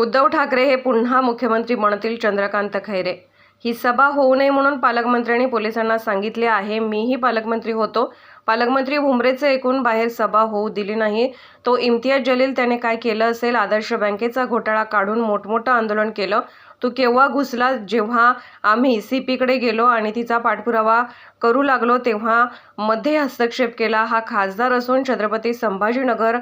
उद्धव ठाकरे हे पुन्हा मुख्यमंत्री बनतील चंद्रकांत खैरे. ही सभा होऊ नये म्हणून पालकमंत्र्यांनी पोलिसांना सांगितले आहे. मीही पालकमंत्री होतो. पालकमंत्री भुमरेचे ऐकून बाहेर सभा होऊ दिली नाही. तो इम्तियाज जलील त्याने काय केलं असेल? आदर्श बँकेचा घोटाळा काढून मोठमोठं आंदोलन केलं. तू केव्हा घुसला जेव्हा आम्ही सी पीकडे गेलो आणि तिचा पाठपुरावा करू लागलो तेव्हा मध्ये हस्तक्षेप केला. हा खासदार असून छत्रपती संभाजीनगर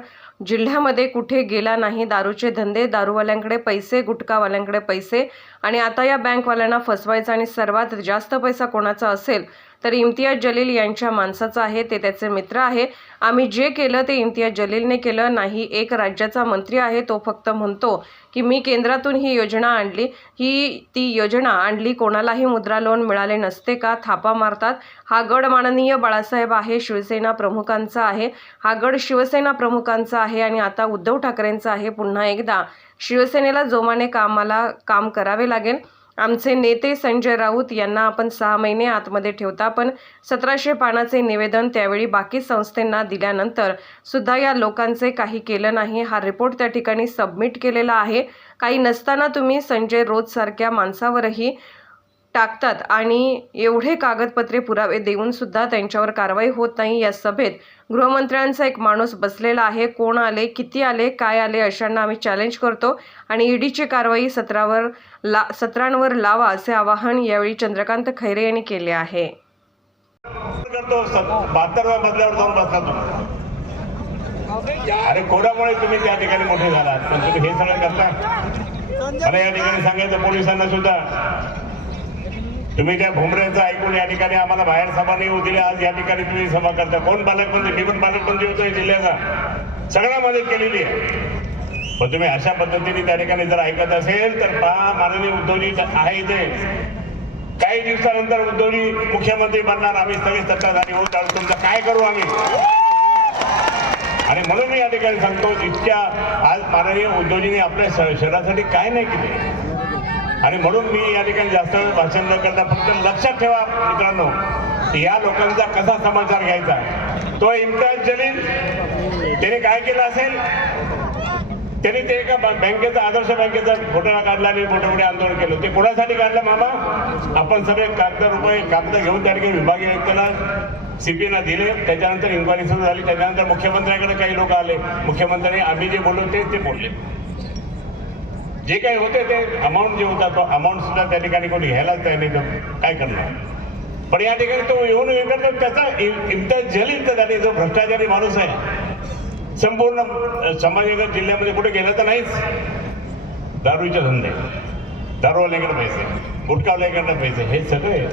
जिल्ह्यामध्ये कुठे गेला नाही. दारूचे धंदे दारूवाल्यांकडे पैसे गुटखावाल्यांकडे पैसे आणि आता या बँकवाल्यांना फसवायचा आणि सर्वात जास्त पैसा कोणाचा असेल? तर इम्तियाज जलील यांच्या माणसाचं आहे ते त्याचे मित्र आहे. आम्ही जे केलं ते इम्तियाज जलीलने केलं नाही एक राज्याचा मंत्री आहे तो फक्त म्हणतो की मी केंद्रातून ही योजना आणली. ही ती योजना आणली कोणालाही मुद्रा लोन मिळाले नसते का? थापा मारतात. हा गड माननीय बाळासाहेब आहे शिवसेना प्रमुखांचा आहे. हा गड शिवसेना प्रमुखांचा आहे आणि आता उद्धव ठाकरेंचा आहे. पुन्हा एकदा शिवसेनेला जोमाने कामाला काम करावे लागेल. आमचे नेते संजय राऊत यांना आपण सहा महिने आतमध्ये ठेवता पण सतराशे पानाचे निवेदन त्यावेळी बाकी संस्थेंना दिल्यानंतर सुद्धा या लोकांचे काही केलं नाही. हा रिपोर्ट त्या ठिकाणी सबमिट केलेला आहे. काही नसताना तुम्ही संजय रोजसारख्या माणसावरही टाकतात आणि एवढे कागदपत्रे पुरावे देऊन सुद्धा त्यांच्यावर कारवाई होत नाही या सभेत गृहमंत्र्यांचा एक माणूस बसलेला आहे. कोण आले किती आले काय आले अशांना आम्ही चॅलेंज करतो आणि ईडीची कारवाई सत्रावर ला सत्रांवर लावा असे आवाहन यावेळी चंद्रकांत खैरे यांनी केले आहे. अरे कोणामुळे तुम्ही त्या ठिकाणी मोठे झालात. पण तुम्ही हे सगळं करता मला या ठिकाणी सांगायचं पोलिसांना सुद्धा. तुम्ही त्या भुमऱ्यांचं ऐकून या ठिकाणी आम्हाला बाहेर सभा नाही होऊ दिली. आज या ठिकाणी तुम्ही सभा करता. कोण पालकमंत्री मी पण पालकमंत्री होतो या जिल्ह्याचा. सगळ्या मदत केलेली आहे. पण तुम्ही अशा पद्धतीने त्या ठिकाणी जर ऐकत असेल तर पहा माननीय उद्धवजी आहे इथे. काही दिवसानंतर उद्धवजी मुख्यमंत्री बनणार. आम्ही सगळे सत्ताधारी होत आहोत तुमचं काय करू आम्ही? आणि म्हणून मी या ठिकाणी सांगतो जितक्या आज माननीय उद्धवजींनी आपल्या श- शहरासाठी काय नाही केले. आणि म्हणून मी या ठिकाणी जास्त भाषण न करता फक्त लक्षात ठेवा मित्रांनो या लोकांचा कसा समाचार घ्यायचा तो इम्तियाज जलील त्याने काय केलं असेल? त्यांनी ते एका बँकेचा आदर्श बँकेचा घोटाळा काढला आणि मोठे मोठे आंदोलन केलं. ते कोणासाठी काढलं मामा? आपण सगळे कागद रुपये कागद घेऊन त्या ठिकाणी विभागीय आयुक्ताला सीपीना दिले. त्याच्यानंतर इन्क्वायरी सुरू झाली. त्याच्यानंतर मुख्यमंत्र्यांकडे काही लोक आले. मुख्यमंत्र्यांनी आम्ही जे बोललो तेच ते बोलले. जे काही होते ते अमाऊंट जे होता तो अमाऊंट सुद्धा त्या ठिकाणी कोणी घ्यायलाच तयार नाही. तर काय करणार? पण या ठिकाणी तो येऊन हे करतो. त्याचा इम- इम्तियाज जलील तर त्याने जो भ्रष्टाचारी माणूस आहे संपूर्ण संभाजीनगर जिल्ह्यामध्ये कुठे गेलं तर नाहीच. दारूचे धंदे दारूवाल्याकडे पैसे गुटखावाल्याकडे पैसे हे सगळे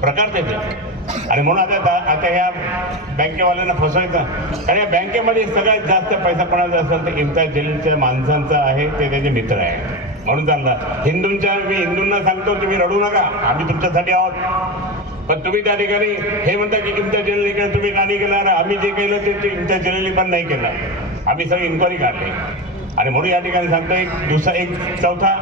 प्रकार त्याचे. आणि म्हणून आता आता या बँकेवाल्यांना फसवायचं. कारण या बँकेमध्ये सगळ्यात जास्त पैसा कोणाचा असेल तर इम्ताज जलीलच्या माणसांचा आहे ते त्याचे मित्र आहे. म्हणून चाललं हिंदूंच्या मी हिंदूंना सांगतो तुम्ही रडू नका आम्ही तुमच्यासाठी आहोत. पण तुम्ही त्या ठिकाणी हे म्हणता की इमत्या जलील केलं तुम्ही का नाही केलं आम्ही जे केलं ते इमत्या इम्तियाज जलील पण नाही केलं. आम्ही सगळी इन्क्वायरी काढली. आणि म्हणून या ठिकाणी सांगतो एक दुसरा एक चौथा